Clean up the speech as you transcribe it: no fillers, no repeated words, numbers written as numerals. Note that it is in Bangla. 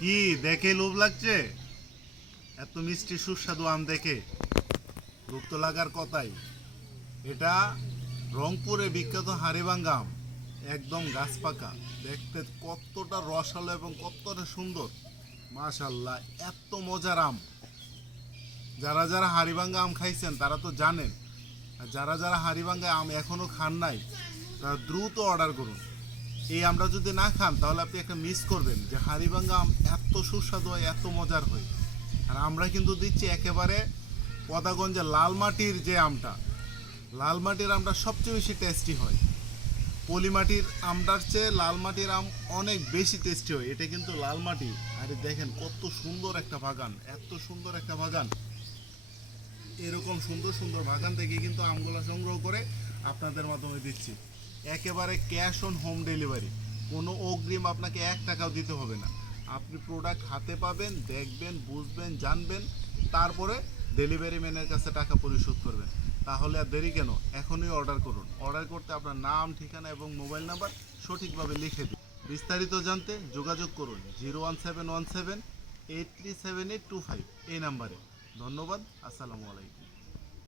কি দেখে লোভ লাগছে? এত মিষ্টি সুস্বাদু আম দেখে লোভ তো লাগার কথাই। এটা রংপুরে বিখ্যাত হাড়িভাঙ্গা আম, একদম গাছ পাকা। দেখতে কতটা রসালো এবং কতটা সুন্দর, মাশাল্লাহ। এত মজার আম, যারা যারা হাড়িভাঙ্গা আম খাইছেন তারা তো জানেন। আর যারা যারা হাড়িভাঙ্গা আম এখনো খান নাই, তারা দ্রুত অর্ডার করুন। এই আমরা যদি না খান তাহলে আপনি একটা মিস করবেন যে হাড়িভাঙ্গা আম এত সুস্বাদু হয়, এত মজার হয়। আর আমরা কিন্তু দিচ্ছি একেবারে পদাগঞ্জের লাল মাটির যে আমটা, লাল মাটির আমটা সবচেয়ে বেশি টেস্টি হয়। পলি মাটির আমটার চেয়ে লাল মাটির আম অনেক বেশি টেস্টি হয়। এটা কিন্তু লাল মাটি। আরে দেখেন কত সুন্দর একটা বাগান, এত সুন্দর একটা বাগান। এরকম সুন্দর সুন্দর বাগান থেকে কিন্তু আমগুলো সংগ্রহ করে আপনাদের মাধ্যমে দিচ্ছি। একেবারে ক্যাশ অন হোম ডেলিভারি, কোনো অগ্রিম আপনাকে 1 টাকাও দিতে হবে না। আপনি প্রোডাক্ট হাতে পাবেন, দেখবেন, বুঝবেন, জানবেন, তারপরে ডেলিভারি ম্যানের কাছে টাকা পরিশোধ করবেন। তাহলে আর দেরি কেন, এখনই অর্ডার করুন। অর্ডার করতে আপনার নাম, ঠিকানা এবং মোবাইল নাম্বার সঠিকভাবে লিখে দিন। বিস্তারিত জানতে যোগাযোগ করুন 01717 837825 এই নাম্বারে। ধন্যবাদ। আসসালামু আলাইকুম।